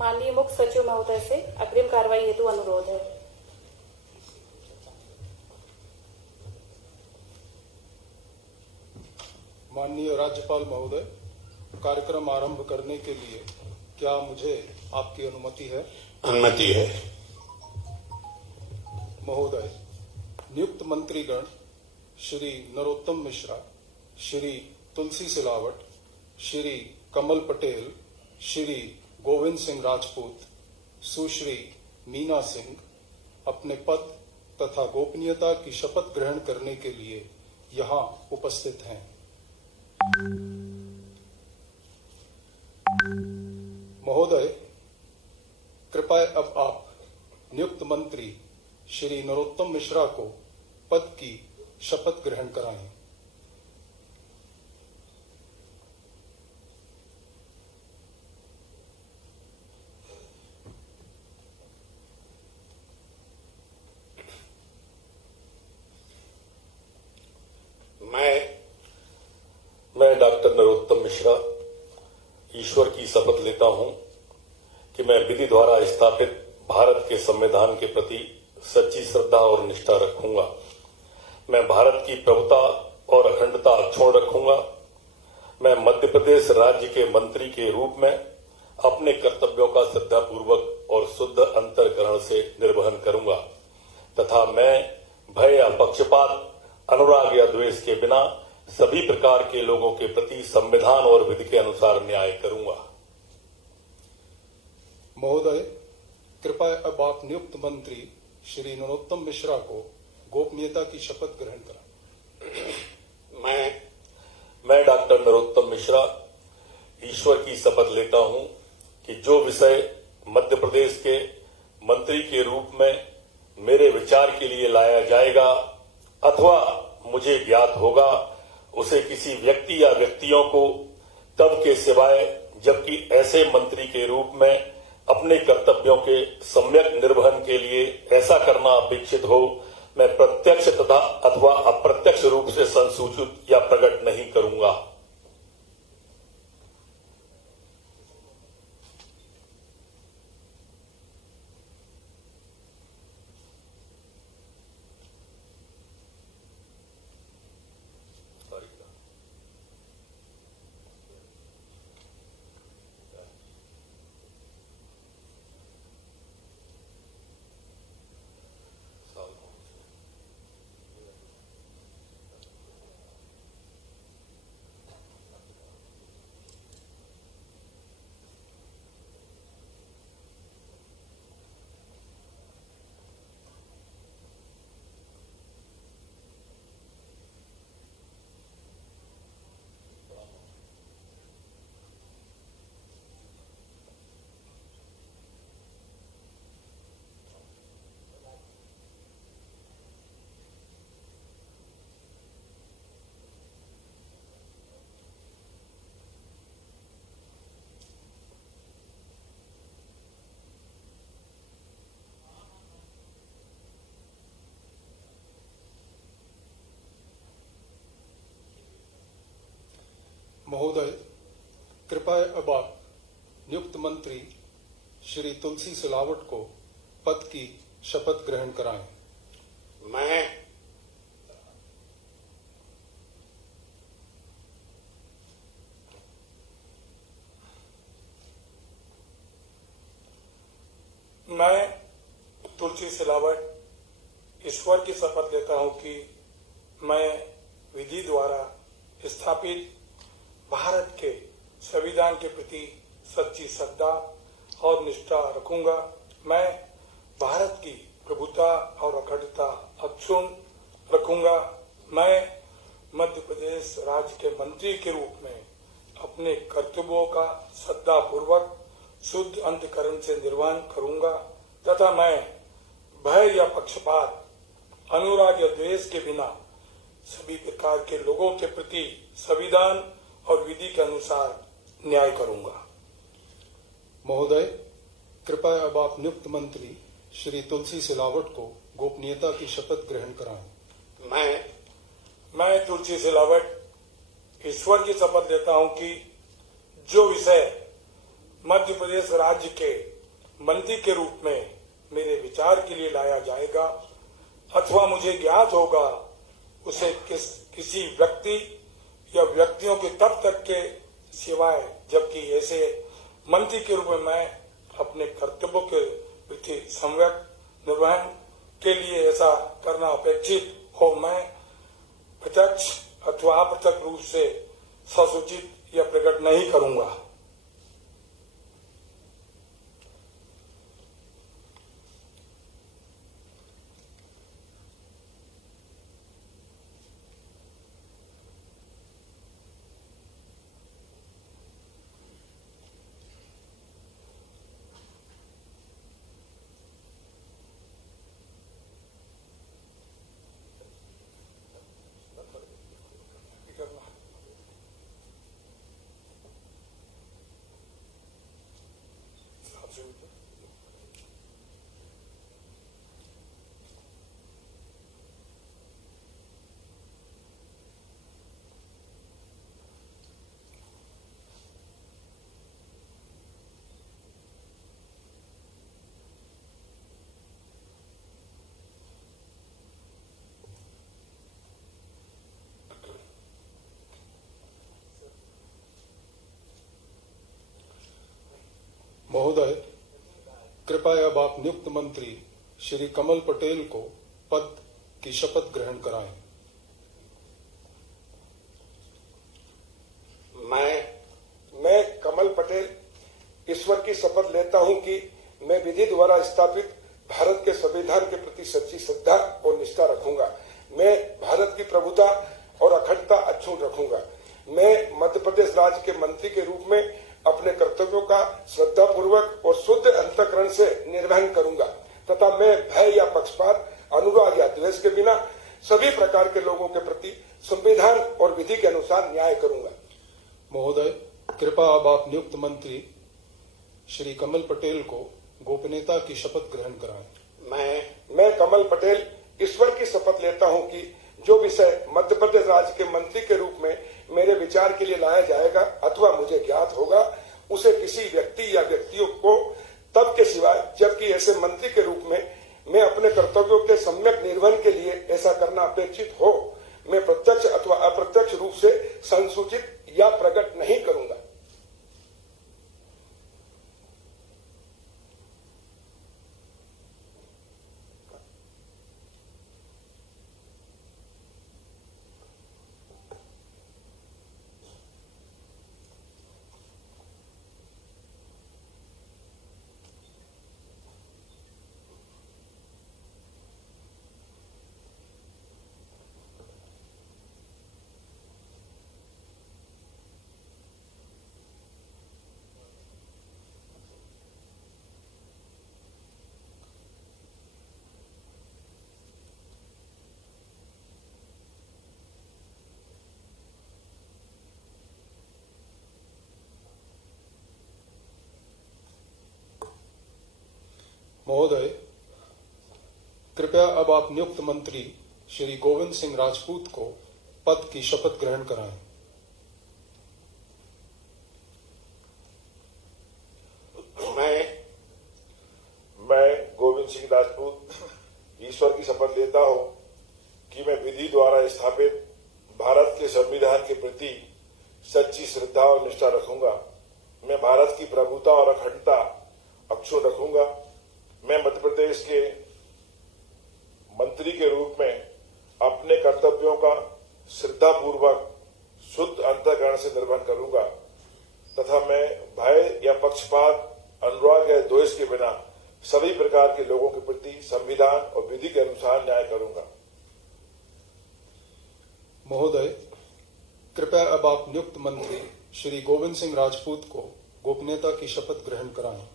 माननीय मुख्य सचिव महोदय से अग्रिम कार्रवाई हेतु अनुरोध है। माननीय राज्यपाल महोदय, कार्यक्रम आरंभ करने के लिए क्या मुझे आपकी अनुमति है? अनुमति है। महोदय, नियुक्त मंत्रीगण श्री नरोत्तम मिश्रा, श्री तुलसी सिलावट, श्री कमल पटेल, श्री गोविंद सिंह राजपूत, सुश्री मीना सिंह अपने पद तथा गोपनीयता की शपथ ग्रहण करने के लिए यहाँ उपस्थित हैं। महोदय, कृपया अब आप नियुक्त मंत्री श्री नरोत्तम मिश्रा को पद की शपथ ग्रहण कराएं। मैं डॉक्टर नरोत्तम मिश्रा ईश्वर की शपथ लेता हूं कि मैं विधि द्वारा स्थापित भारत के संविधान के प्रति सच्ची श्रद्धा और निष्ठा रखूंगा। मैं भारत की प्रभुता और अखंडता अक्षुण्ण रखूंगा। मैं मध्य प्रदेश राज्य के मंत्री के रूप में अपने कर्तव्यों का श्रद्धापूर्वक और शुद्ध अंतःकरण से निर्वहन करूंगा तथा मैं भय या पक्षपात, अनुराग या द्वेष के बिना सभी प्रकार के लोगों के प्रति संविधान और विधि के अनुसार न्याय करूंगा। महोदय, कृपया अब आप नियुक्त मंत्री श्री नरोत्तम मिश्रा को गोपनीयता की शपथ ग्रहण कराएं। मैं डॉक्टर नरोत्तम मिश्रा ईश्वर की शपथ लेता हूं कि जो विषय मध्य प्रदेश के मंत्री के रूप में मेरे विचार के लिए लाया जाएगा अथवा मुझे ज्ञात होगा, उसे किसी व्यक्ति या व्यक्तियों को तब के सिवाय जबकि ऐसे मंत्री के रूप में अपने कर्तव्यों के सम्यक निर्वहन के लिए ऐसा करना अपेक्षित हो, मैं प्रत्यक्ष तथा अथवा अप्रत्यक्ष रूप से संसूचित या प्रकट नहीं करूंगा। महोदय, कृपया अब आप नियुक्त मंत्री श्री तुलसी सिलावट को पद की शपथ ग्रहण कराएं। मैं तुलसी सिलावट ईश्वर की शपथ लेता हूं कि मैं विधि द्वारा स्थापित भारत के संविधान के प्रति सच्ची श्रद्धा और निष्ठा रखूंगा। मैं भारत की प्रभुता और अखंडता अक्षुण्ण रखूंगा। मैं मध्य प्रदेश राज्य के मंत्री के रूप में अपने कर्तव्यों का श्रद्धापूर्वक शुद्ध अंतःकरण से निर्वहन करूंगा तथा मैं भय या पक्षपात, अनुराग या द्वेष के बिना सभी प्रकार के लोगों के प्रति संविधान और विधि के अनुसार न्याय करूंगा। महोदय, कृपया अब आप नियुक्त मंत्री श्री तुलसी सिलावट को गोपनीयता की शपथ ग्रहण कराएं। मैं तुलसी सिलावट ईश्वर की शपथ लेता हूं कि जो विषय मध्य प्रदेश राज्य के मंत्री के रूप में मेरे विचार के लिए लाया जाएगा अथवा मुझे ज्ञात होगा उसे किसी व्यक्ति या व्यक्तियों के तब तक के सिवाय जबकि ऐसे मंत्री के रूप में मैं अपने कर्तव्यों के प्रति सम्यक निर्वहन के लिए ऐसा करना अपेक्षित हो मैं प्रत्यक्ष अथवा अप्रत्यक्ष रूप से ससूचित या प्रकट नहीं करूंगा। महोदय, कृपया अब आप नियुक्त मंत्री श्री कमल पटेल को पद की शपथ ग्रहण कराएं। मैं कमल पटेल ईश्वर की शपथ लेता हूं कि मैं विधि द्वारा स्थापित भारत के संविधान के प्रति सच्ची श्रद्धा और निष्ठा रखूंगा। मैं भारत की प्रभुता और अखंडता अक्षुण्ण रखूंगा। मैं मध्य प्रदेश राज्य के मंत्री के रूप में अपने कर्तव्यों का श्रद्धापूर्वक और शुद्ध अंतःकरण से निर्वहन करूंगा तथा मैं भय या पक्षपात, अनुराग या द्वेष के बिना सभी प्रकार के लोगों के प्रति संविधान और विधि के अनुसार न्याय करूंगा। महोदय, कृपया अब आप नियुक्त मंत्री श्री कमल पटेल को गोपनीयता की शपथ ग्रहण कराएं। मैं कमल पटेल ईश्वर की शपथ लेता हूं कि जो विषय मध्य प्रदेश राज्य के मंत्री के रूप में मेरे विचार के लिए लाया जाएगा अथवा मुझे ज्ञात होगा उसे किसी व्यक्ति या व्यक्तियों को तब के सिवाय जबकि ऐसे मंत्री के रूप में मैं अपने कर्तव्यों के सम्यक निर्वहन के लिए ऐसा करना अपेक्षित हो मैं प्रत्यक्ष अथवा अप्रत्यक्ष रूप से संसूचित या प्रकट नहीं करूंगा। महोदय, कृपया अब आप नियुक्त मंत्री श्री गोविंद सिंह राजपूत को पद की शपथ ग्रहण कराएं। मैं गोविंद सिंह राजपूत ईश्वर की शपथ लेता हूं कि मैं विधि द्वारा स्थापित भारत के संविधान के प्रति सच्ची श्रद्धा और निष्ठा रखूंगा। मैं भारत की प्रभुता और अखंडता अक्षुण्ण रखूंगा। मैं मध्य प्रदेश के मंत्री के रूप में अपने कर्तव्यों का श्रद्धापूर्वक शुद्ध अंतःकरण से निर्वहन करूंगा तथा मैं भय या पक्षपात, अनुराग या द्वेष के बिना सभी प्रकार के लोगों के प्रति संविधान और विधि के अनुसार न्याय करूंगा। महोदय, कृपया अब आप नियुक्त मंत्री श्री गोविंद सिंह राजपूत को गोपनीयता की शपथ ग्रहण कराएं।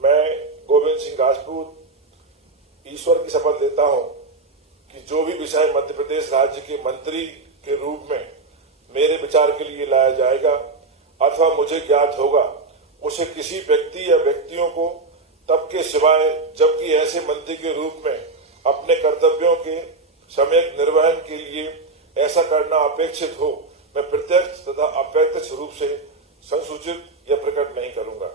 मैं गोविंद सिंह राजपूत ईश्वर की शपथ लेता हूं कि जो भी विषय मध्य प्रदेश राज्य के मंत्री के रूप में मेरे विचार के लिए लाया जाएगा अथवा मुझे ज्ञात होगा उसे किसी व्यक्ति या व्यक्तियों को तब के सिवाय जबकि ऐसे मंत्री के रूप में अपने कर्तव्यों के सम्यक निर्वहन के लिए ऐसा करना अपेक्षित हो मैं प्रत्यक्ष तथा अप्रत्यक्ष रूप से संसूचित या प्रकट नहीं करूंगा।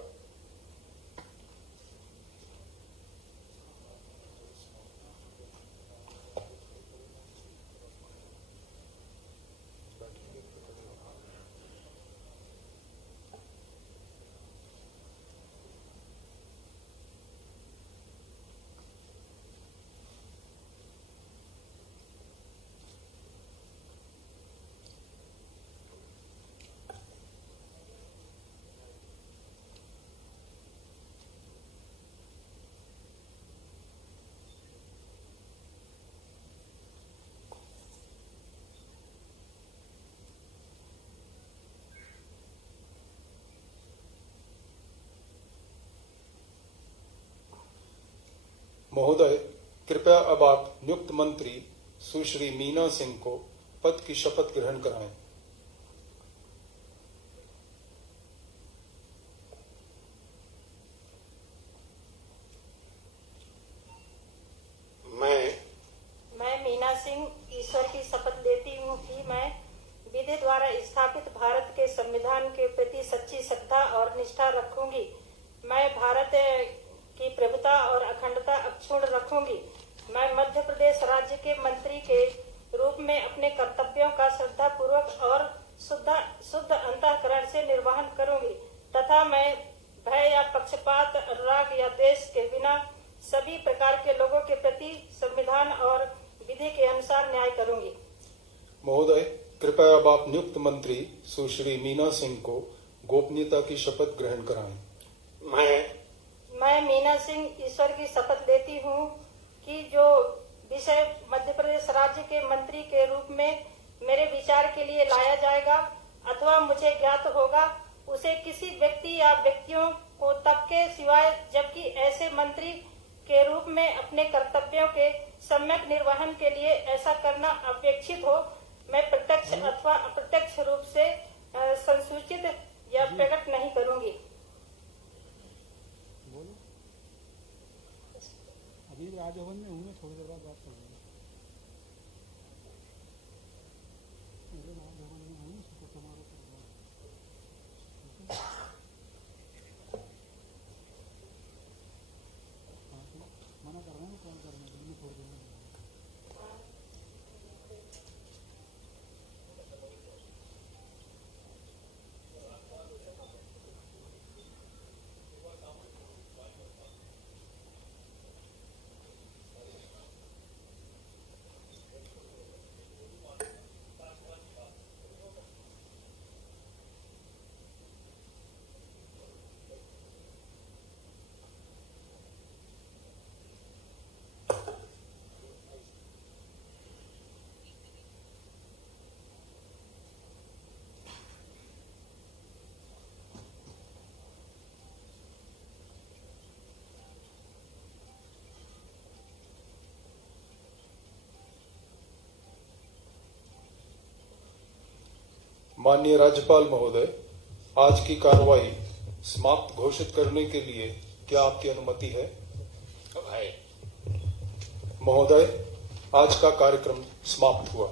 महोदय, कृपया अब आप नियुक्त मंत्री सुश्री मीना सिंह को पद की शपथ ग्रहण कराएं। मैं मीना सिंह ईश्वर की शपथ लेती हूँ कि मैं विधि द्वारा स्थापित भारत के संविधान के प्रति सच्ची श्रद्धा और निष्ठा रखूंगी। मैं भारत की प्रभुता और अखंडता अक्षुण्ण रखूंगी। मैं मध्य प्रदेश राज्य के मंत्री के रूप में अपने कर्तव्यों का श्रद्धा पूर्वक और शुद्ध अंतःकरण से निर्वहन करूंगी तथा मैं भय या पक्षपात, अनुराग या द्वेष के बिना सभी प्रकार के लोगों के प्रति संविधान और विधि के अनुसार न्याय करूंगी। महोदय, कृपया अब आप नियुक्त मंत्री सुश्री मीना सिंह को गोपनीयता की शपथ ग्रहण कराएं। मैं मीना सिंह ईश्वर की शपथ लेती हूँ कि जो विषय मध्य प्रदेश राज्य के मंत्री के रूप में मेरे विचार के लिए लाया जाएगा अथवा मुझे ज्ञात होगा, उसे किसी व्यक्ति या व्यक्तियों को तब के सिवाय जबकि ऐसे मंत्री के रूप में अपने कर्तव्यों के सम्यक निर्वहन के लिए ऐसा करना अपेक्षित हो, मैं प्रत्यक्ष अथवा अप्रत्यक्ष रूप से संसूचित या प्रकट नहीं करूंगी। अभी राजभवन में हूँ, मैं थोड़ी देर बाद बात करूँगा। राजभवन में हूँ, शपथ समारोह कर रहा हूँ। मना कर रहे हैं, कॉल करने के लिए थोड़ी देर में। माननीय राज्यपाल महोदय, आज की कार्रवाई समाप्त घोषित करने के लिए क्या आपकी अनुमति है? महोदय, आज का कार्यक्रम समाप्त हुआ।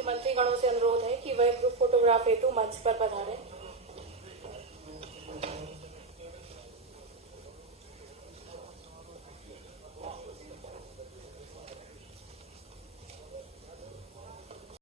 मंत्रीगणों से अनुरोध है कि वह ग्रुप फोटोग्राफ हेतु मंच पर पधारें।